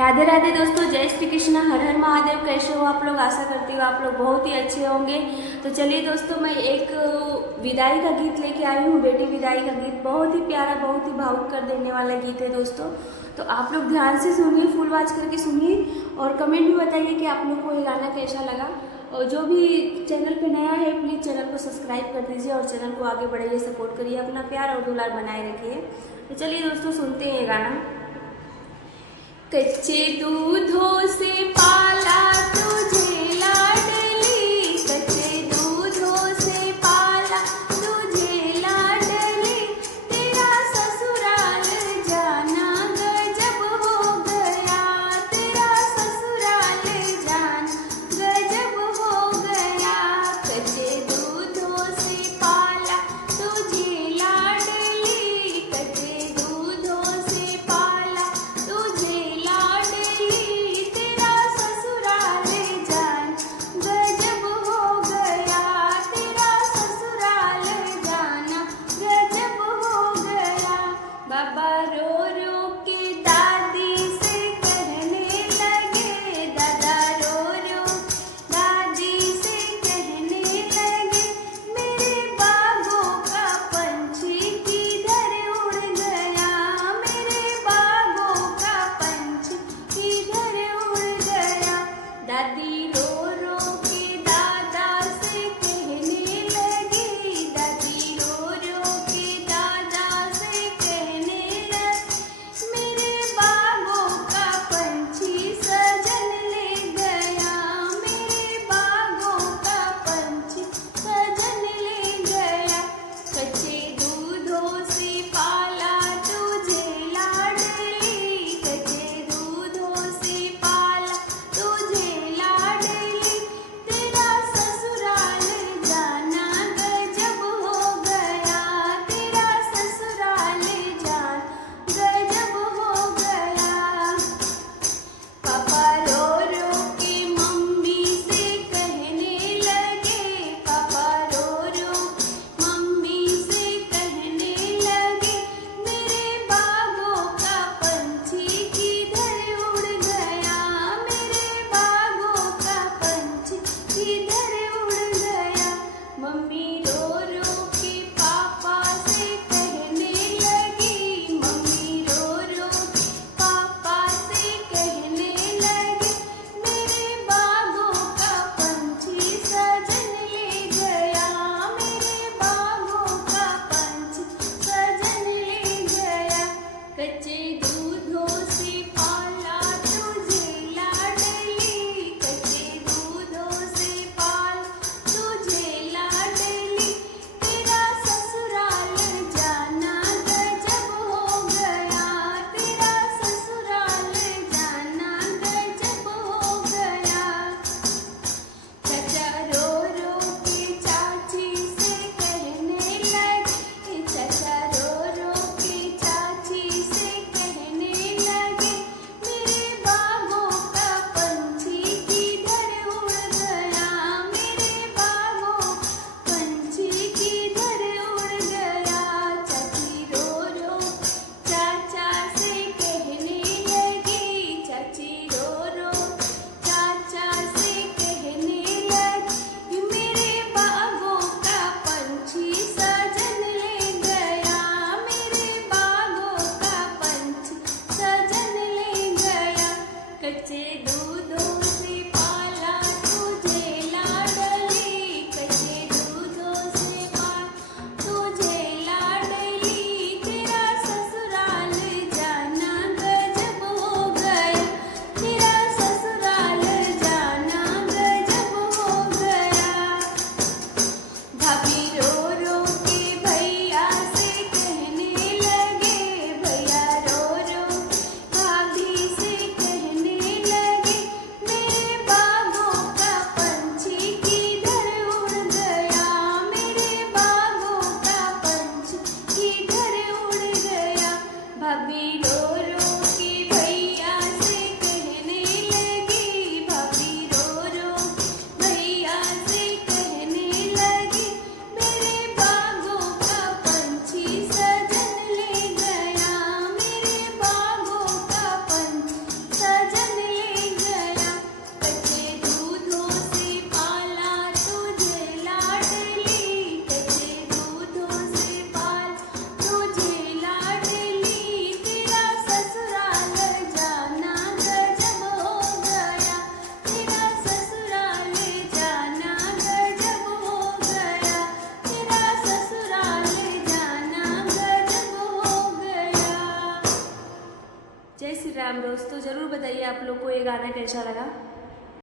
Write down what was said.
राधे राधे दोस्तों, जय श्री कृष्ण, हर हर महादेव। कैसे हो आप लोग? आशा करती हूँ आप लोग बहुत ही अच्छे होंगे। तो चलिए दोस्तों, मैं एक विदाई का गीत लेके आई हूँ, बेटी विदाई का गीत। बहुत ही प्यारा, बहुत ही भावुक कर देने वाला गीत है दोस्तों। तो आप लोग ध्यान से सुनिए, फुल वॉच करके सुनिए और कमेंट भी बताइए कि आप लोग को ये गाना कैसा लगा। और जो भी चैनल पे नया है प्लीज़ चैनल को सब्सक्राइब कर दीजिए और चैनल को आगे बढ़ाइए, सपोर्ट करिए, अपना प्यार और दुलार बनाए रखिए। तो चलिए दोस्तों, सुनते हैं ये गाना। कच्चे दूधों से पाला तुझे लाडली, कच्चे दूधों से पाला तुझे लाडली, तेरा ससुराल जाना गजब हो गया, तेरा ससुराल जाना गजब हो गया। कच्चे दूधों से पाला तुझे लाडली, कच्चे दूधों से पाला तुझे लाडली, तेरा ससुराल बताइए आप लोग को ये गाना कैसा लगा।